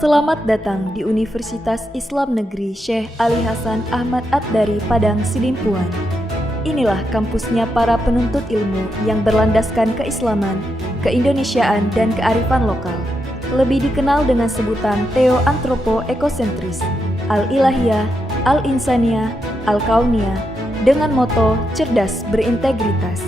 Selamat datang di Universitas Islam Negeri Syekh Ali Hasan Ahmad At-Dari Padang Sidimpuan. Inilah kampusnya para penuntut ilmu yang berlandaskan keislaman, keindonesiaan, dan kearifan lokal. Lebih dikenal dengan sebutan Theo-Antropo-Ekosentris, Al-Ilahiyah, Al-Insaniyah, Al-Kauniyah, dengan moto cerdas berintegritas.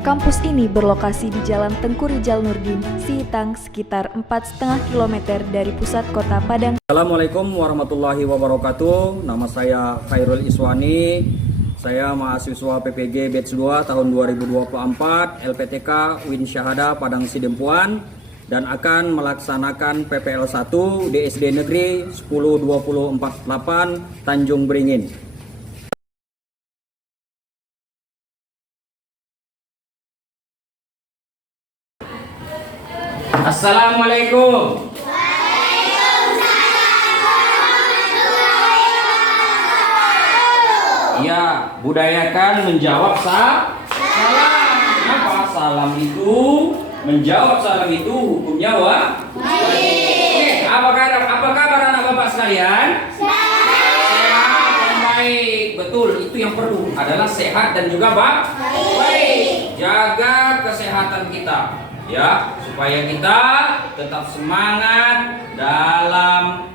Kampus ini berlokasi di Jalan Tengku Rijal Nurdin, Sihitang, sekitar 4,5 km dari pusat kota Padang. Assalamualaikum warahmatullahi wabarakatuh. Nama saya Khairul Iswani. Saya mahasiswa PPG Batch 2 tahun 2024 LPTK Win Syahada Padang Sidempuan dan akan melaksanakan PPL 1 di SD Negeri 102048 Tanjung Beringin. Assalamualaikum. Ya, budayakan menjawab salam. Kenapa salam itu? Menjawab salam itu hukumnya baik. Oke, apa kabar anak bapak sekalian? Sehat dan baik. Betul, itu yang perlu adalah sehat dan juga baik. Jaga kesehatan kita, ya, supaya kita tetap semangat dalam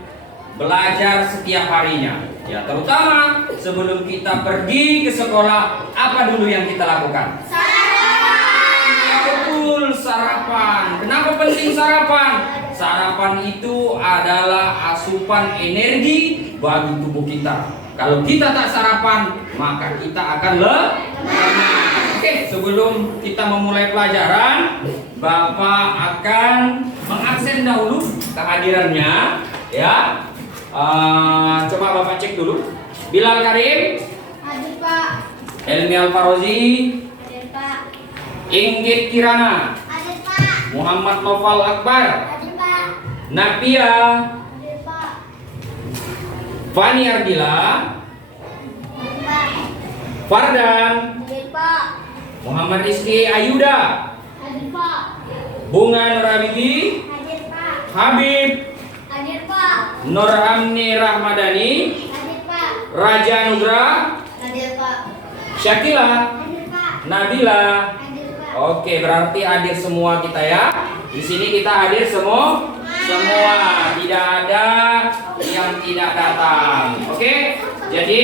belajar setiap harinya. Ya, terutama sebelum kita pergi ke sekolah, apa dulu yang kita lakukan? Sarapan. Ya, betul, sarapan. Kenapa penting sarapan? Sarapan itu adalah asupan energi bagi tubuh kita. Kalau kita tak sarapan, maka kita akan lemah. Oke, sebelum kita memulai pelajaran, Bapak akan mengabsen dahulu kehadirannya, ya. Coba Bapak cek dulu. Bilal Karim. Hadir, Pak. Elmi Alfarozi. Hadir, Pak. Inggit Kirana. Hadir, Pak. Muhammad Noval Akbar. Hadir, Pak. Napia. Hadir, Pak. Fani Ardila. Hadir, Pak. Fardan. Hadir, Pak. Muhammad Rizki Ayuda. Hadir, Pak. Bunga Nurabibi. Hadir, Pak. Habib. Hadir, Pak. Nurhamni Rahmadani. Hadir, Pak. Raja Nugra. Hadir, Pak. Syakila. Hadir, Pak. Nabila. Hadir, Pak. Oke, berarti hadir semua kita ya. Di sini kita hadir semua, tidak ada yang tidak datang. Oke, jadi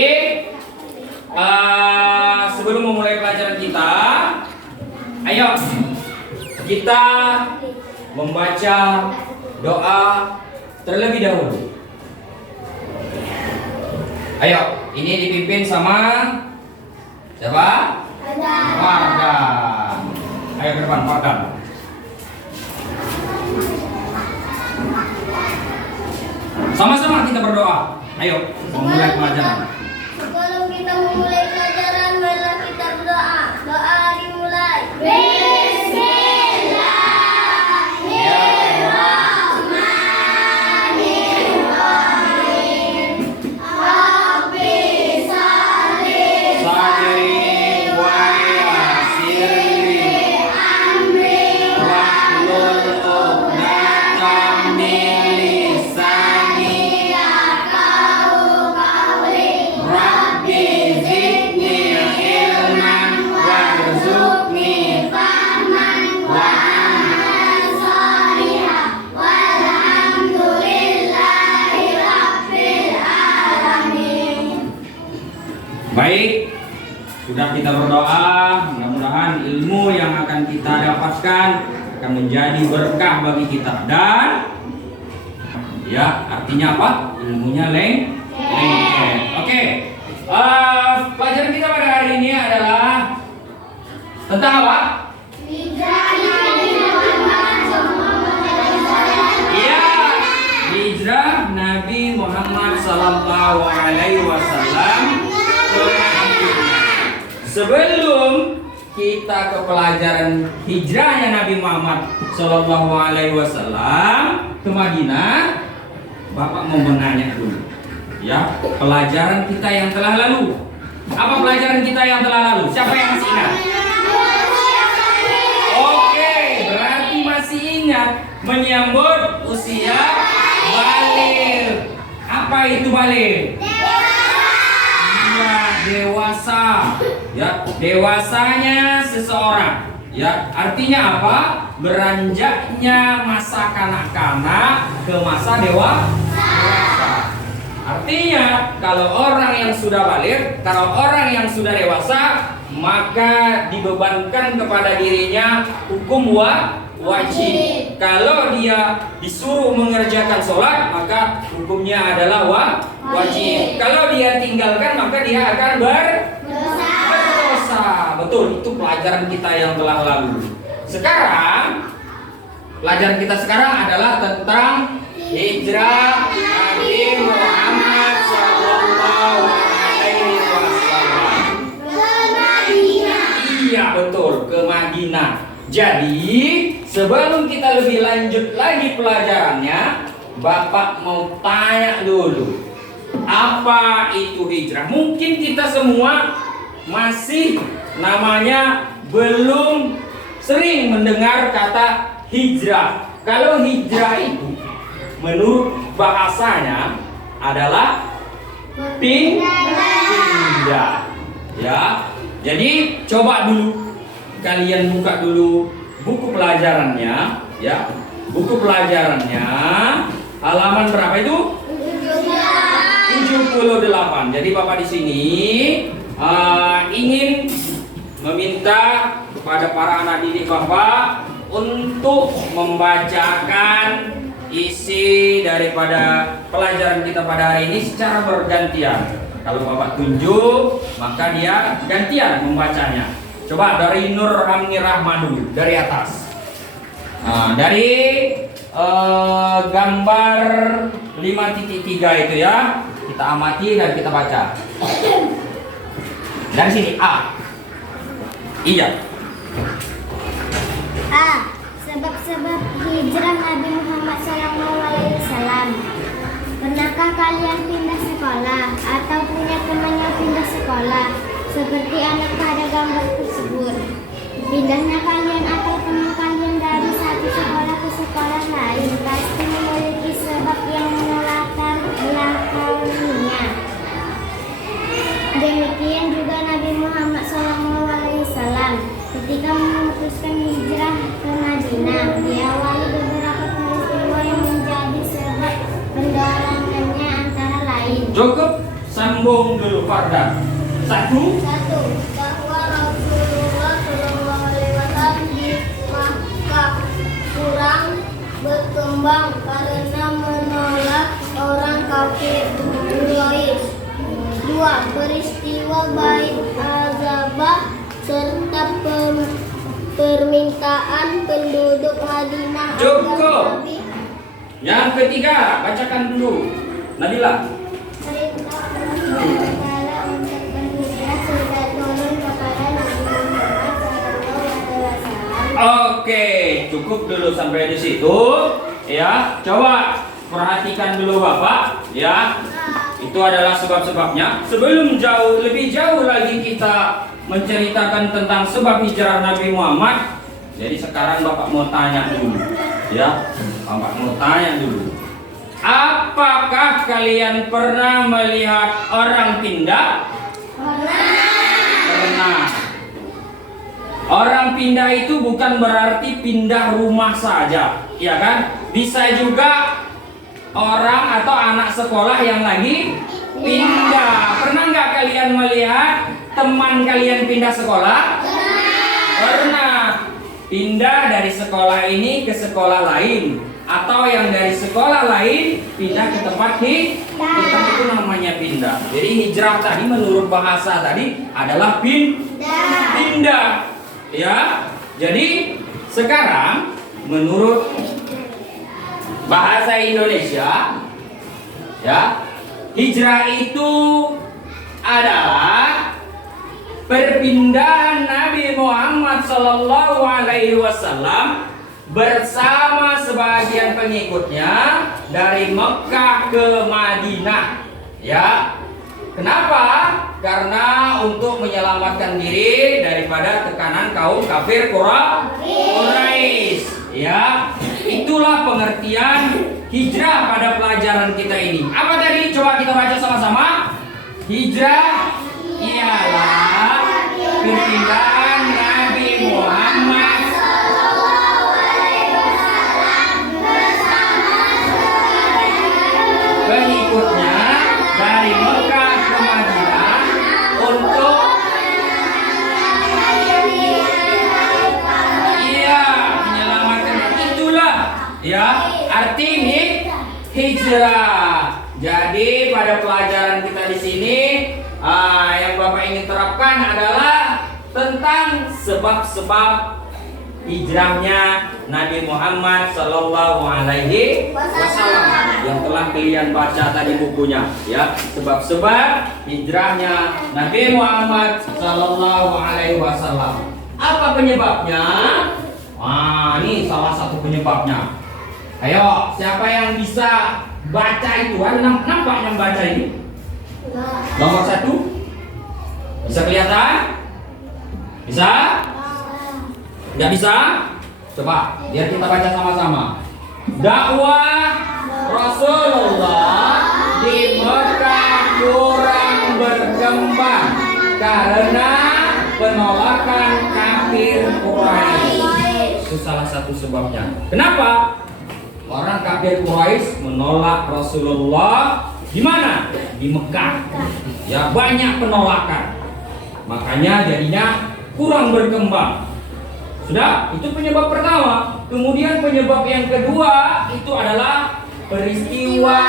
sebelum memulai pelajaran kita, ayo kita membaca doa terlebih dahulu. Ayo, ini dipimpin sama siapa? Fardan. Ayo ke depan, Fardan. Sama-sama kita berdoa. Ayo, memulai pelajaran. Sebelum kita memulai pelajaran, marilah kita berdoa. Doa dimulai. Baik, sudah kita berdoa, mudah-mudahan ilmu yang akan kita dapatkan akan menjadi berkah bagi kita. Dan ya, artinya apa? Ilmunya lengket. Oke, pelajaran kita pada hari ini adalah tentang apa? Iya, hijrah Nabi Muhammad Sallallahu Alaihi Wasallam. Sebelum kita ke pelajaran hijrahnya Nabi Muhammad Sallallahu Alaihi Wasallam ke Madinah, Bapak mau menanya dulu, ya, pelajaran kita yang telah lalu. Apa pelajaran kita yang telah lalu? Siapa yang masih ingat? Oke, berarti masih ingat menyambut usia Apa itu balik? Iya, dewasa. Ya, dewasanya seseorang. Ya, artinya apa? Beranjaknya masa kanak-kanak ke masa dewasa. Artinya, kalau orang yang sudah balik, kalau orang yang sudah dewasa, maka dibebankan kepada dirinya hukum wajib. Kalau dia disuruh mengerjakan sholat, maka hukumnya adalah wajib. Kalau dia tinggalkan, maka dia akan berdosa. Betul, itu pelajaran kita yang telah lalu. Sekarang, pelajaran kita sekarang adalah tentang hijrah Nabi Muhammad Sallallahu Alaihi Wasallam. Iya betul, ke Madinah. Jadi sebelum kita lebih lanjut lagi pelajarannya, Bapak mau tanya dulu, apa itu hijrah? Mungkin kita semua masih namanya belum sering mendengar kata hijrah. Kalau hijrah itu menurut bahasanya adalah pindah. Ya. Jadi coba dulu kalian buka dulu buku pelajarannya, ya. Buku pelajarannya halaman berapa itu? 78. Jadi Bapak di sini ingin meminta kepada para anak didik Bapak untuk membacakan isi daripada pelajaran kita pada hari ini secara bergantian. Kalau Bapak tunjuk, maka dia gantian membacanya. Coba dari Nur Hamni Rahmadu dari atas. Nah, dari gambar 5.3 itu ya, kita amati dan kita baca. Dari sini A. Iya. A. Sebab-sebab hijrah Nabi Muhammad SAW. Pernahkah kalian pindah sekolah atau punya teman yang pindah sekolah? Seperti anak pada gambar tersebut. Pindahnya kalian atau teman kalian dari satu sekolah ke sekolah lain pasti memiliki sebab yang melatar belakanginya. Demikian juga Nabi Muhammad SAW ketika memutuskan hijrah ke Madinah, diawali beberapa peristiwa yang menjadi sebab pendorongannya antara lain. Cukup, sambung dulu Fardan. Satu. Bahwa Rasulullah SAW di Makkah kurang berkembang karena menolak orang kafir Quraisy. 2. Peristiwa Bait Azabah serta permintaan penduduk Madinah Cukup. agar Nabi Yang ketiga, bacakan dulu. Nabila. perintah Allah untuk berhijrah sudah turun kepada Nabi Muhammad SAW. Oke, cukup dulu sampai di situ. Ya, coba perhatikan dulu Bapak. Ya, itu adalah sebab-sebabnya. Sebelum lebih jauh lagi kita menceritakan tentang sebab hijrah Nabi Muhammad. Jadi sekarang Bapak mau tanya dulu. Ya, Bapak mau tanya dulu. Apakah kalian pernah melihat orang pindah? Pernah. Orang pindah itu bukan berarti pindah rumah saja, ya kan? Bisa juga orang atau anak sekolah yang lagi pindah. Pernah nggak kalian melihat teman kalian pindah sekolah? Pernah. Pindah dari sekolah ini ke sekolah lain, atau yang dari sekolah lain pindah ke tempat itu namanya pindah. Jadi hijrah tadi menurut bahasa tadi adalah pindah. Ya. Jadi sekarang menurut bahasa Indonesia, ya, hijrah itu adalah perpindahan Nabi Muhammad Sallallahu Alaihi Wasallam bersama sebagian pengikutnya dari Mekah ke Madinah. Ya, kenapa? Karena untuk menyelamatkan diri daripada tekanan kaum kafir Quraisy. Ya, itulah pengertian hijrah pada pelajaran kita ini? Apa tadi? Coba kita baca sama-sama. Hijrah ialah perpindahan Nabi Muhammad pengikutnya dari Mekah ke Madinah untuk menyelamatkan. Itulah ya arti hijrah. Jadi pada pelajaran kita di sini yang Bapak ingin terapkan adalah tentang sebab-sebab hijrahnya Nabi Muhammad Sallallahu Alaihi Wasallam yang telah kalian baca tadi bukunya, ya. Sebab-sebab hijrahnya Nabi Muhammad Sallallahu Alaihi Wasallam. Apa penyebabnya? Ini salah satu penyebabnya. Ayo, siapa yang bisa baca itu? Ada nampak yang baca ini? Nomor 1. Bisa kelihatan? Bisa? Nggak bisa? Coba, biar kita baca sama-sama. Dakwah Rasulullah di Mekah kurang berkembang karena penolakan kafir Quraisy. Itu salah satu sebabnya. Kenapa? Orang kafir Quraisy menolak Rasulullah di mana? Di Mekah. Ya, banyak penolakan. Makanya jadinya kurang berkembang. Sudah, itu penyebab pertama. Kemudian penyebab yang kedua itu adalah peristiwa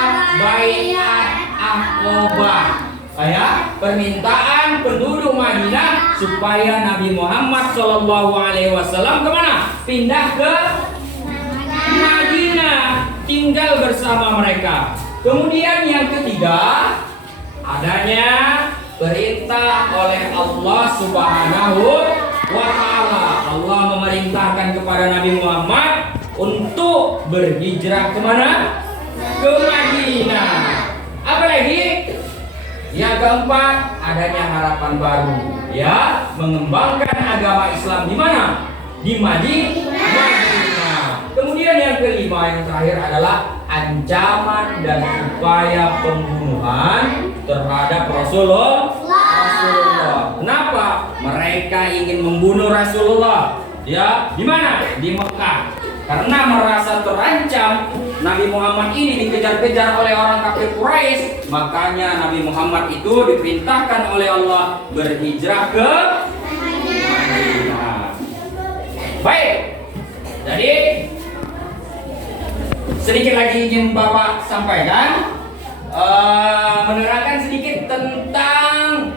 Baiat Aqabah. Permintaan penduduk Madinah supaya Nabi Muhammad SAW kemana? Pindah ke Madinah, tinggal bersama mereka. Kemudian yang ketiga, adanya perintah oleh Allah Subhanahu wa Ta'ala. Allah memerintahkan kepada Nabi Muhammad untuk berhijrah kemana? Ke Madinah. Apa lagi? Yang keempat, adanya harapan baru, ya, mengembangkan agama Islam di mana? Di Madinah. Kemudian yang kelima, yang terakhir adalah ancaman dan upaya pembunuhan terhadap Rasulullah. Kenapa? Mereka ingin membunuh Rasulullah. Ya, di mana? Di Mekah. Karena merasa terancam Nabi Muhammad ini dikejar-kejar oleh orang kafir Quraisy, makanya Nabi Muhammad itu diperintahkan oleh Allah berhijrah ke Madinah. Baik. Jadi sedikit lagi ingin Bapak sampaikan, menerangkan sedikit tentang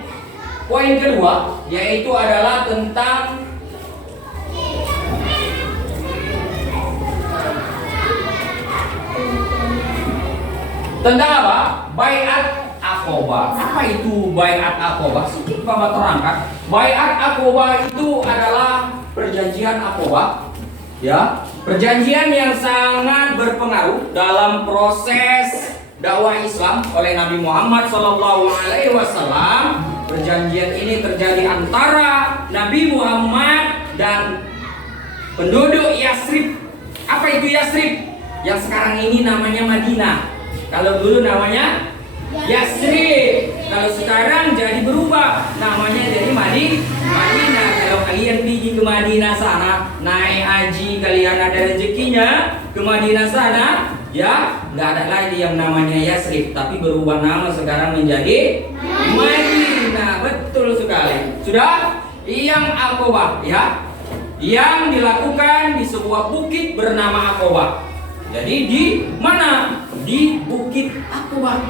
poin kedua, yaitu adalah tentang apa? Baiat Aqabah. Apa itu Baiat Aqabah? Sedikit Bapak terangkan. Baiat Aqabah itu adalah perjanjian Aqabah, ya, perjanjian yang sangat berpengaruh dalam proses dakwah Islam oleh Nabi Muhammad SAW. Perjanjian ini terjadi antara Nabi Muhammad dan penduduk Yasrib. Apa itu Yasrib? Yang sekarang ini namanya Madinah. Kalau dulu namanya Yasrib. Kalau sekarang jadi berubah, namanya jadi Madinah. Kalau kalian pergi ke Madinah sana, naik haji, kalian ada rezekinya ke Madinah sana, ya, nggak ada lagi yang namanya Yasrib, tapi berubah nama sekarang menjadi Madinah. Betul sekali. Sudah, yang Aqabah, ya, yang dilakukan di sebuah bukit bernama Aqabah. Jadi di mana? Di Bukit Aqabah.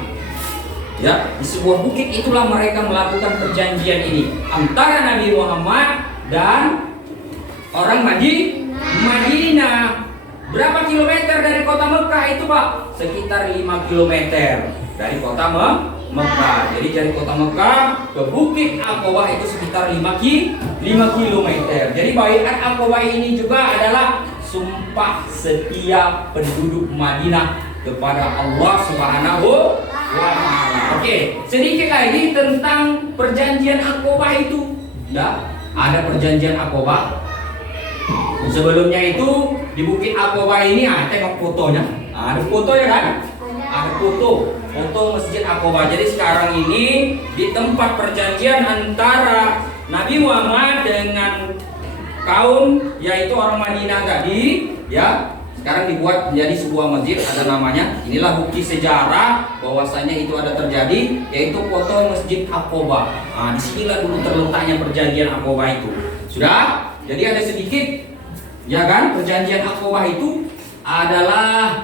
Ya, di sebuah bukit itulah mereka melakukan perjanjian ini antara Nabi Muhammad dan orang Madinah. Berapa kilometer dari kota Mekah itu, Pak? Sekitar 5 kilometer dari kota Mekah. Jadi dari kota Mekah ke Bukit Aqabah itu sekitar 5 kilometer. Jadi Baiat Aqabah ini juga adalah sumpah setia penduduk Madinah kepada Allah Subhanahu wa Ta'ala. Oke, sedikit lagi tentang perjanjian Aqabah itu. Ya, ada perjanjian Aqabah. Sebelumnya itu di Bukit Aqabah ini, tengok fotonya. Ada foto ya kan? Ada foto Masjid Aqobah. Jadi sekarang ini di tempat perjanjian antara Nabi Muhammad dengan kaum yaitu orang Madinah tadi, ya. Sekarang dibuat menjadi sebuah masjid, ada namanya. Inilah bukti sejarah bahwasanya itu ada terjadi, yaitu foto Masjid Aqobah. Nah, disinilah dulu terletaknya perjanjian Aqobah itu. Sudah? Jadi ada sedikit, ya kan? Perjanjian Aqobah itu adalah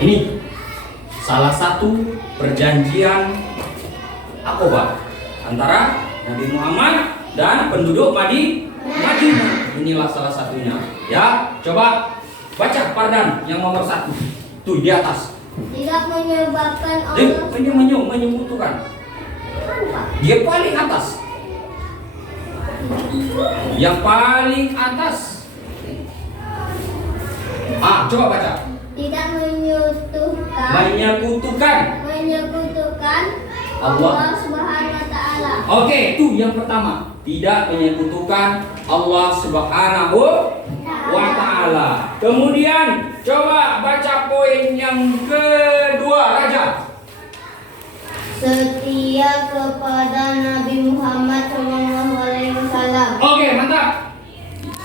ini salah satu perjanjian Aqobah antara Nabi Muhammad dan penduduk Madinah. Inilah salah satunya. Ya, coba baca Fardan yang nomor 1. Tuh di atas. Tidak menyebabkan Allah Menyebutkan. Dia paling atas. Yang paling atas. Coba baca. tidak menyekutukan Allah Subhanahu wa taala. Oke, itu yang pertama. Tidak menyekutukan Allah Subhanahu wa taala. Kemudian coba baca poin yang kedua, Raja. Setia kepada Nabi Muhammad SAW. Oke, mantap.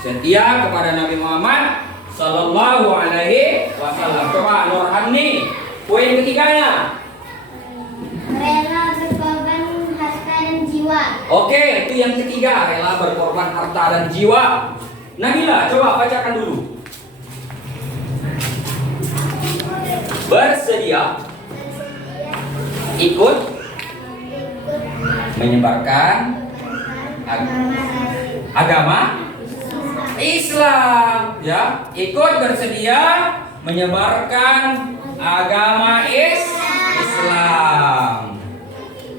Setia kepada Nabi Muhammad Sallallahu Alaihi Wasallam. Coba Nurhani, poin ketiganya. Rela berkorban harta dan jiwa. Oke, itu yang ketiga, rela berkorban harta dan jiwa. Nabila, coba bacakan dulu. Bersedia ikut menyebarkan agama Islam, ya, ikut bersedia menyebarkan agama Islam,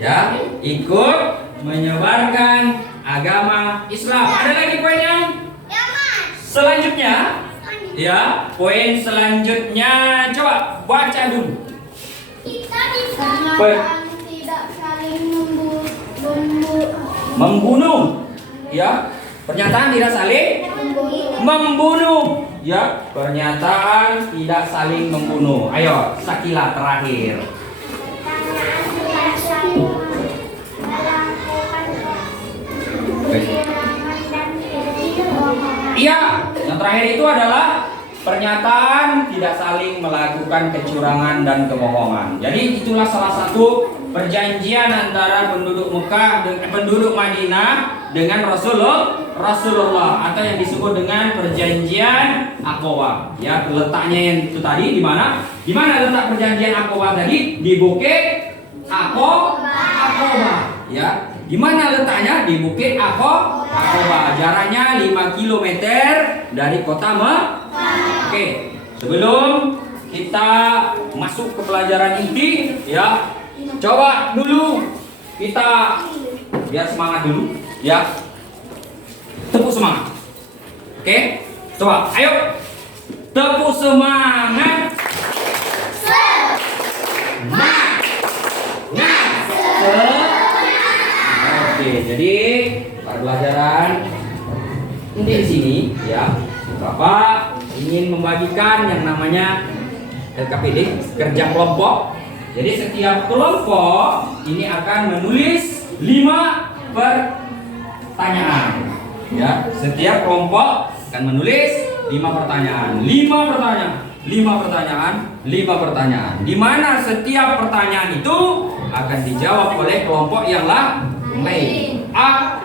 ya, ikut menyebarkan agama Islam. Ada lagi poin yang selanjutnya, ya, poin selanjutnya, coba baca dulu. Kita tidak saling Membunuh, ya, pernyataan tidak saling membunuh, ya, pernyataan tidak saling membunuh. Ayo, Sakila terakhir. Iya, yang terakhir itu adalah pernyataan tidak saling melakukan kecurangan dan kebohongan. Jadi itulah salah satu perjanjian antara penduduk Mekah dengan penduduk Madinah dengan Rasulullah atau yang disebut dengan perjanjian Aqobah. Ya, letaknya yang itu tadi di mana? Di mana letak perjanjian Aqobah tadi? Di Bukit Aqobah. Ya, di mana letaknya? Di Bukit Aqobah. Jaraknya 5 km dari kota Mekah. Oke, sebelum kita masuk ke pelajaran inti, ya, coba dulu kita biar semangat dulu, ya. Tepuk semangat. Oke, coba, ayo tepuk semangat. Oke, jadi pelajaran inti di sini, ya, Bapak ingin membagikan yang namanya LKPD, kerja kelompok. Jadi setiap kelompok ini akan menulis 5 pertanyaan. Ya, setiap kelompok akan menulis 5 pertanyaan. 5 pertanyaan. Di mana setiap pertanyaan itu akan dijawab oleh kelompok yang lain. A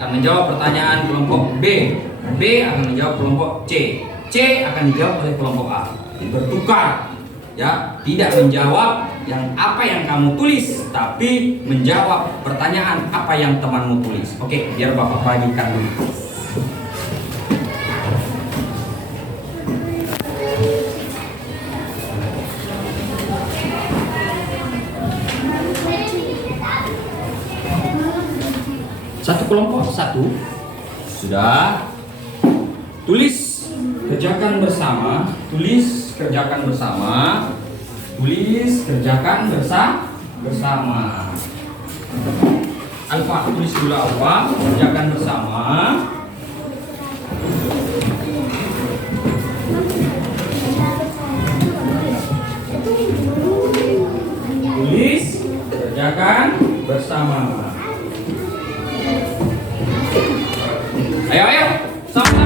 akan menjawab pertanyaan kelompok B. B akan menjawab kelompok C. C akan dijawab oleh kelompok A. Jadi bertukar, ya, tidak menjawab yang apa yang kamu tulis, tapi menjawab pertanyaan apa yang temanmu tulis. Oke, biar Bapak bagikan dulu. Satu kelompok satu sudah tulis kerjakan bersama. Tulis kerjakan bersama. Tulis kerjakan bersama. Alfa, tulis dulu Alfa, kerjakan bersama. Tulis kerjakan bersama. Ayo, sama.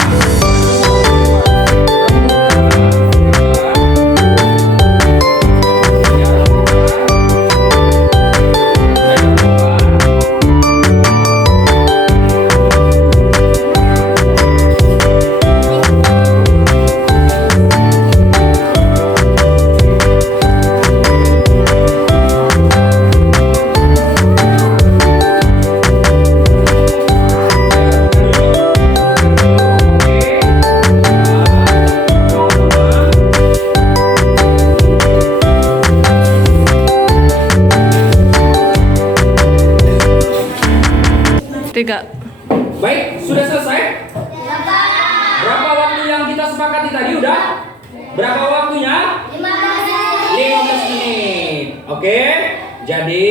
Tiga. Baik, sudah selesai? Berapa waktu yang kita sepakati tadi udah? Berapa waktunya? 15 menit. Oke, jadi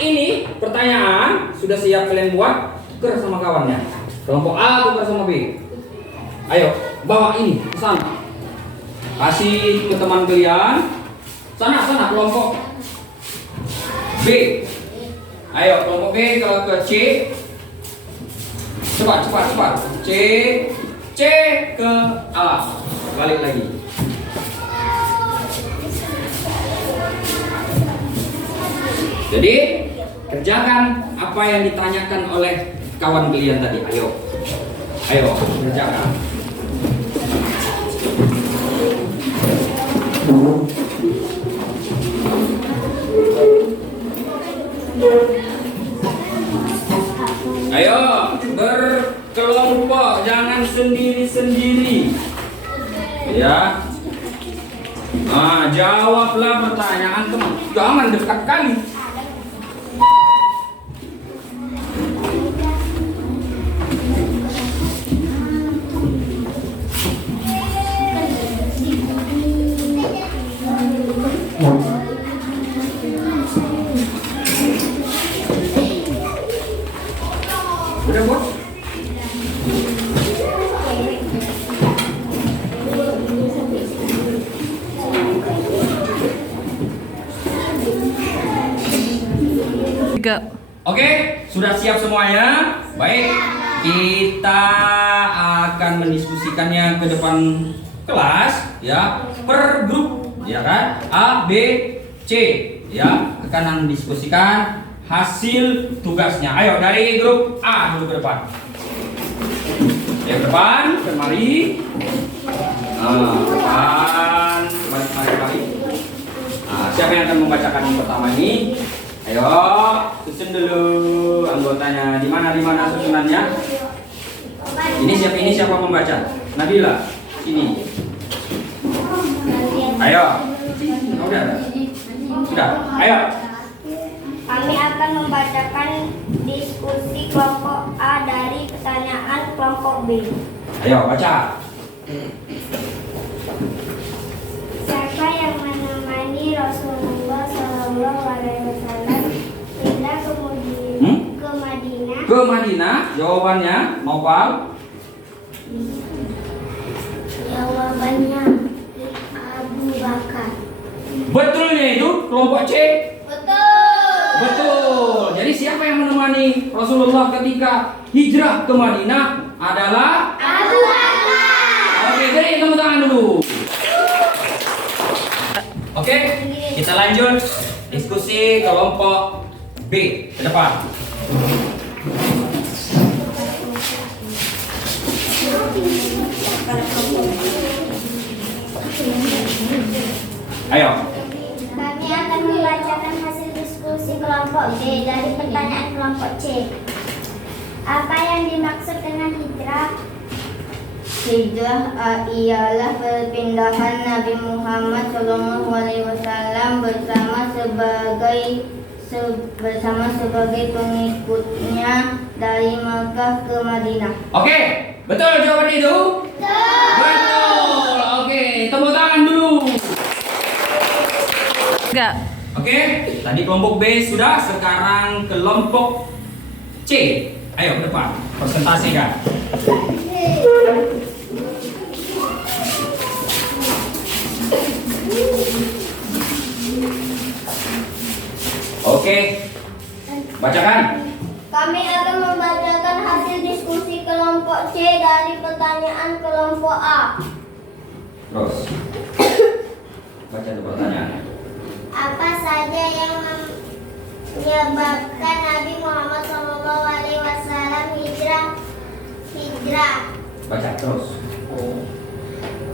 ini pertanyaan sudah siap kalian buat? Tuker sama kawannya. Kelompok A tuker sama B. Ayo, bawa ini ke sana. Kasih ke teman kalian. Sana kelompok B. Ayo kelompok B ke C. Cepat. C ke A. Balik lagi. Jadi kerjakan apa yang ditanyakan oleh kawan kalian tadi. Ayo kerjakan. Ayo berkelompok, jangan sendiri-sendiri. Ya. Nah, jawablah pertanyaan teman. Jangan dekat kali. Udah, Bos? Tiga. Oke, sudah siap semuanya? Baik, kita akan mendiskusikannya ke depan kelas ya, per grup ya kan? A, B, C ya, akan mendiskusikan hasil tugasnya. Ayo dari grup A dulu ke depan. Ya ke depan, kemari. Depan, kembali. Nah, siapa yang akan membacakan yang pertama ini? Ayo, susun dulu anggotanya. Di mana susunannya? Ini siapa membaca? Nabila, sini. Ayo. Sudah. Ayo. Kami akan membacakan diskusi kelompok A dari pertanyaan kelompok B. Ayo baca. Siapa yang menemani Rasulullah Shallallahu Alaihi Wasallam pindah ke Madinah? Ke Madinah. Jawabannya, Nopal. Jawabannya Abu Bakar. Betulnya itu kelompok C. Betul. Jadi siapa yang menemani Rasulullah ketika hijrah ke Madinah adalah Abu Bakar. Oke, jadi tepuk tangan dulu. Oke, kita lanjut diskusi kelompok B ke depan. Ayo. Kami akan membacakan hasil diskusi kelompok B dari pertanyaan kelompok C. Apa yang dimaksud dengan hijrah? Hijrah ialah perpindahan Nabi Muhammad SAW bersama sebagai pengikutnya dari Makkah ke Madinah. Oke, Betul jawaban itu? Betul. Oke, tepuk tangan dulu. 3. Oke, tadi kelompok B sudah, sekarang kelompok C. Ayo ke depan, presentasikan. Oke, bacakan. Kami akan membacakan hasil diskusi kelompok C dari pertanyaan kelompok A. Terus, baca tuh pertanyaannya. Apa saja yang menyebabkan Nabi Muhammad SAW hijrah? Baca terus.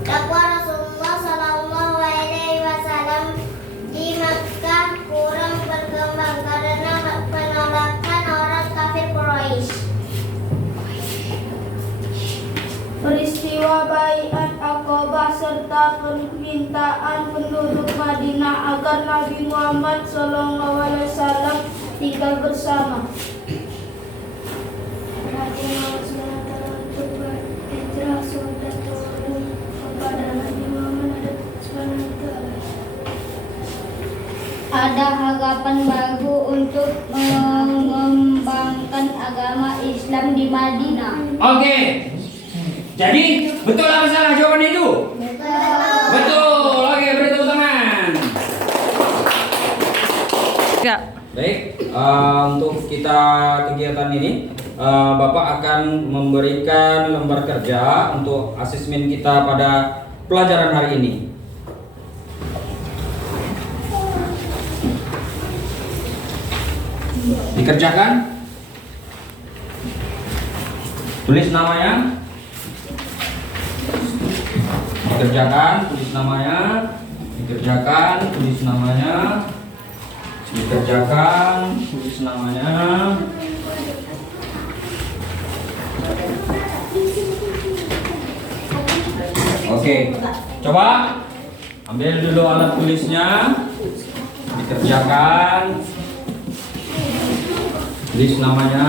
Dakwah Rasulullah SAW di Makkah kurang berkembang karena penolakan orang kafir Quraisy. Peristiwa Baiat Aqabah serta permintaan penduduk Madinah agar Nabi Muhammad SAW tinggal bersama. Nabi Muhammad SAW hijrah sudah turun kepada Nabi Muhammad SAW. Ada harapan baru untuk mengembangkan agama Islam di Madinah. Oke. Jadi, betul apa salah jawaban itu? Betul. Oke, beri tepuk tangan. 3. Baik, untuk kita kegiatan ini, Bapak akan memberikan lembar kerja untuk asesmen kita pada pelajaran hari ini. Dikerjakan. Tulis namanya. Dikerjakan, tulis namanya. Dikerjakan, tulis namanya. Dikerjakan, tulis namanya. Oke, coba ambil dulu alat tulisnya. Dikerjakan, tulis namanya.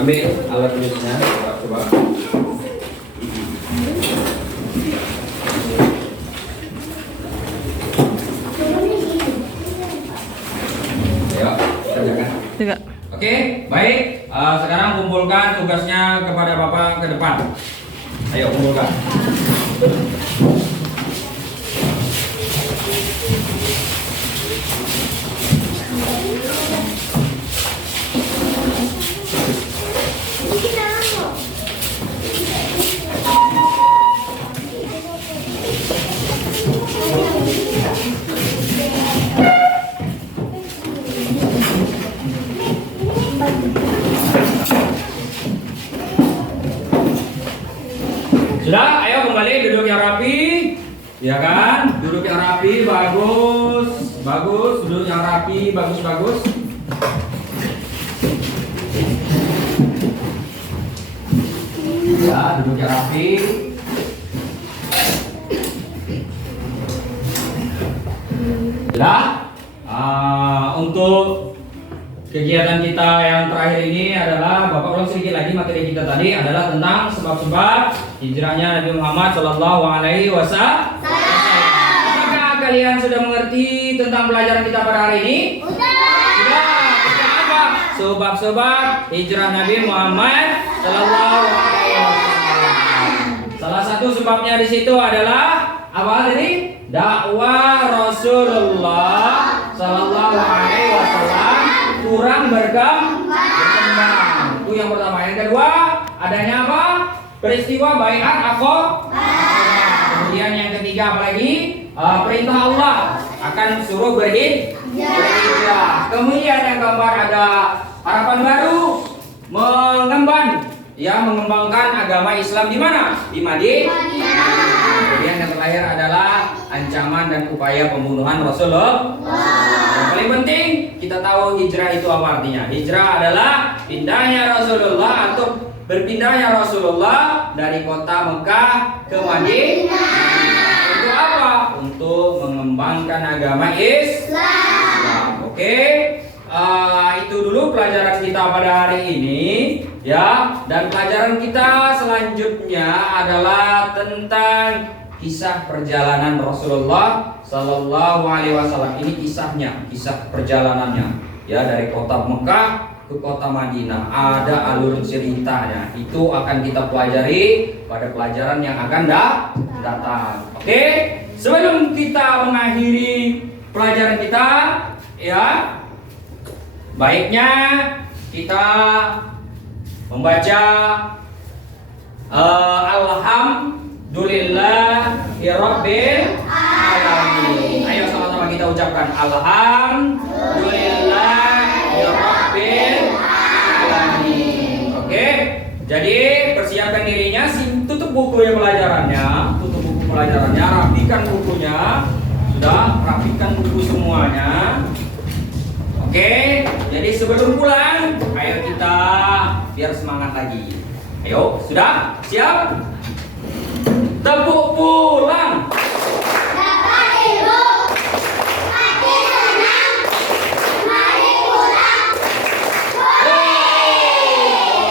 Ambil alat tulisnya, coba. Ayo, kerjakan. 3. Oke, baik. Sekarang kumpulkan tugasnya kepada Bapak ke depan. Ayo kumpulkan. Sudah, ayo kembali duduk yang rapi, ya kan? Duduk yang rapi, bagus, bagus. Duduk yang rapi, bagus, bagus. Ya, duduk yang rapi. Sudah. Untuk kegiatan kita yang terakhir ini adalah, Bapak ulang sedikit lagi materi kita tadi adalah tentang sebab-sebab hijrahnya Nabi Muhammad Shallallahu Alaihi Wasallam. Apakah kalian sudah mengerti tentang pelajaran kita pada hari ini? Sudah. Tentang apa? Sebab-sebab hijrah Nabi Muhammad Shallallahu Alaihi Wasallam. Salah satu sebabnya di situ adalah apa tadi? Dakwah Rasulullah Shallallahu Alaihi Wasallam kurang berkembang. Itu yang pertama. Yang kedua, adanya apa? Peristiwa Baiat Aqabah. Kemudian yang ketiga apalagi? Perintah Allah akan suruh berhijrah. Kemudian yang keempat ada harapan baru mengemban ya mengembangkan agama Islam di mana? Di Madinah. Kemudian yang terakhir adalah ancaman dan upaya pembunuhan Rasulullah. Yang paling penting kita tahu hijrah itu apa artinya. Hijrah adalah pindahnya Rasulullah atau berpindahnya Rasulullah dari kota Mekah ke Madinah. Untuk apa? Untuk mengembangkan agama Islam. Oke. Itu dulu pelajaran kita pada hari ini, ya. Dan pelajaran kita selanjutnya adalah tentang kisah perjalanan Rasulullah Sallallahu Alaihi Wasallam. Ini kisahnya, kisah perjalanannya, ya, dari kota Mekah ke kota Madinah. Ada alur ceritanya. Itu akan kita pelajari pada pelajaran yang akan datang. Oke. Sebelum kita mengakhiri pelajaran kita, ya, baiknya kita membaca Alhamdulillahirabbil alamin. Ayo sama-sama kita ucapkan Alhamdulillahirabbil alamin. Oke. Jadi persiapkan dirinya, tutup bukunya pelajarannya, rapikan bukunya. Sudah, rapikan buku semuanya. Oke, jadi sebelum pulang, ayo kita biar semangat lagi. Ayo, sudah? Siap? Tepuk pulang. Bapak Ibu, makin senang, mari pulang.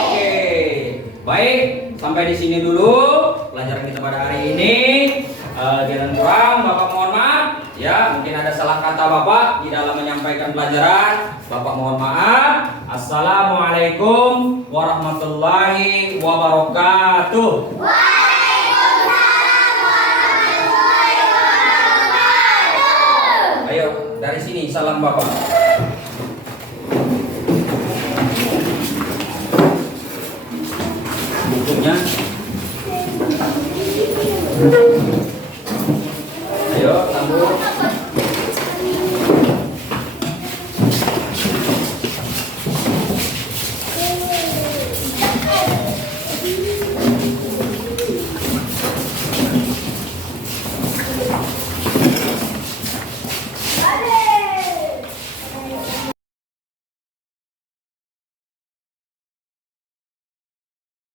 Oke, baik. Sampai di sini dulu pelajaran kita pada hari ini. Jangan kurang, Bapak mohon maaf. Ya, mungkin ada salah kata Bapak di dalam menyampaikan pelajaran. Bapak mohon maaf. Assalamualaikum warahmatullahi wabarakatuh. Waalaikumsalam warahmatullahi wabarakatuh. Ayo, dari sini salam Bapak. Bukunya. Ayo, sambung.